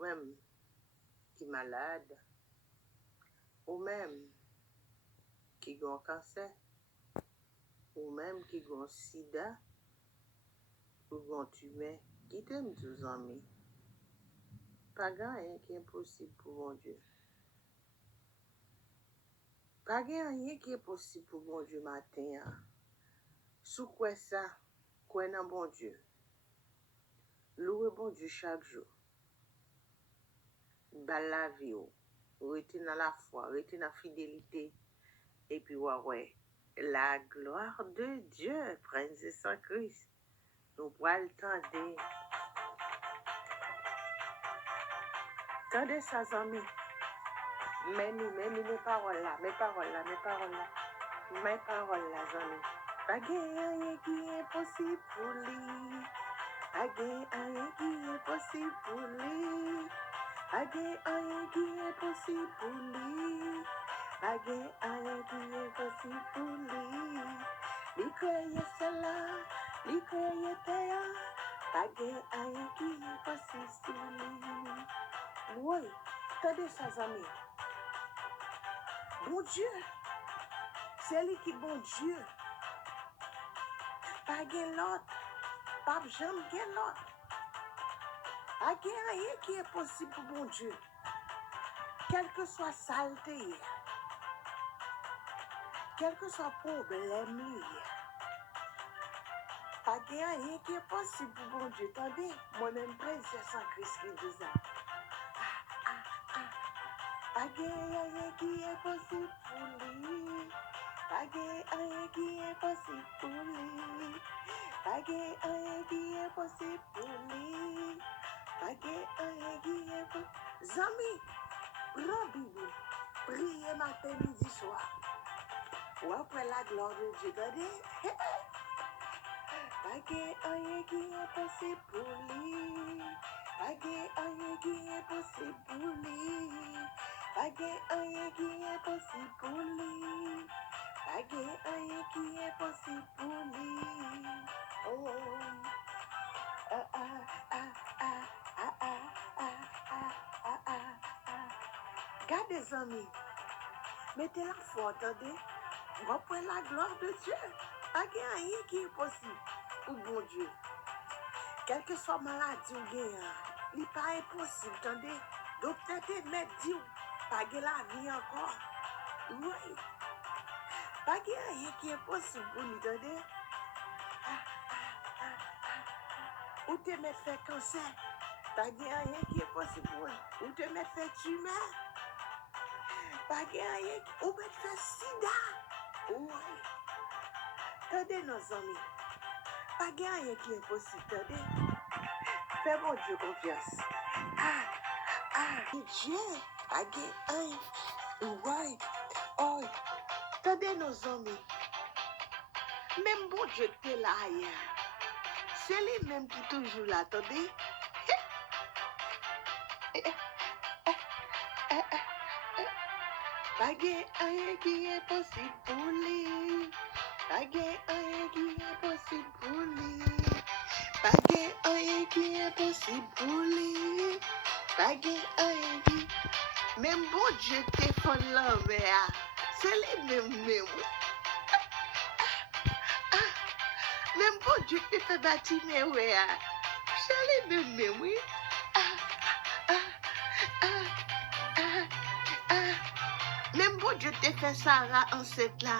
même qui malade, ou même qui ont cancer, ou même qui ont sida, ou ont tumeur, qui t'aiment tous amis. Pas rien qui est impossible pour mon Dieu. Pas rien qui est possible pour mon Dieu matin. Sous quoi ça, quoi dans bon Dieu. Louez bon Dieu chaque jour. Bal la vie, rester dans la foi, rester dans la fidélité. Et puis, ouais, la gloire de Dieu, Prince et Saint-Christ. Nous pourrons le tendre. Tendez ça, amis. Mais mes paroles là, mes paroles là, mes paroles là. Mes paroles là, amis. Pas rien qui est possible pour lui. Pas rien qui est possible pour lui. Pas rien qui est possible pour lui. Pas rien qui est possible pour lui. Lui croyait cela, lui croyait terre. Pas rien qui est possible pour lui. Oui, attendez ça, amis. Bon Dieu, c'est lui qui est bon Dieu. Pas l'autre, pas jamais l'autre. Pas rien qui est possible pour bon Dieu. Quelle que soit saleté, quel que soit problème, pas rien qui est possible pour bon Dieu. Attendez, moi-même, Prince sans Christ qui dit ça. Pas rien qui est possible pour lui. Pas rien qui est possible pour lui. Pas rien qui est possible pour lui. Pas rien qui est possible. Zami, grand Bible, priez matin, midi, soir. Ou après la gloire de Dieu, attendez. Pas rien qui est possible pour lui. Pas rien qui est possible pour lui. Pas rien qui est possible pour lui. Pas rien qui est possible pour lui. Oh, ah, ah, ah, ah, ah, ah, ah, ah, ah, ah. Gardez, amis. Mettez la foi, attendez. Reprenez la gloire de Dieu. Pas rien qui est possible pour bon Dieu. Quelle que soit maladie ou bien, il n'est pas impossible, attendez. Donc, peut-être mettre Dieu, pas la vie encore. Oui. Pas rien qui est possible pour nous, attendez. Ou te mettre faire cancer. Pas rien qui est possible pour nous. Ou te mettre faire tumeur. Pas rien qui... Ou mettre faire sida. Oui. Attendez, nos amis. Pas rien qui est possible, attendez. Fais mon Dieu confiance. Dieu, pas rien. Oui. Oh. Attendez, nos amis. Même bon Dieu qui est là hier. C'est lui-même qui est toujours là, attendez. Pas rien qui est possible pour lui. Pas rien qui est possible pour lui. Pas rien qui est possible pour lui. Pas rien qui... Même bon Dieu te fait l'envers. C'est lui-même. Même bon Dieu te fait bâtir mes ouais. C'est lui-même, oui. Même bon Dieu te fait Sarah enceinte là.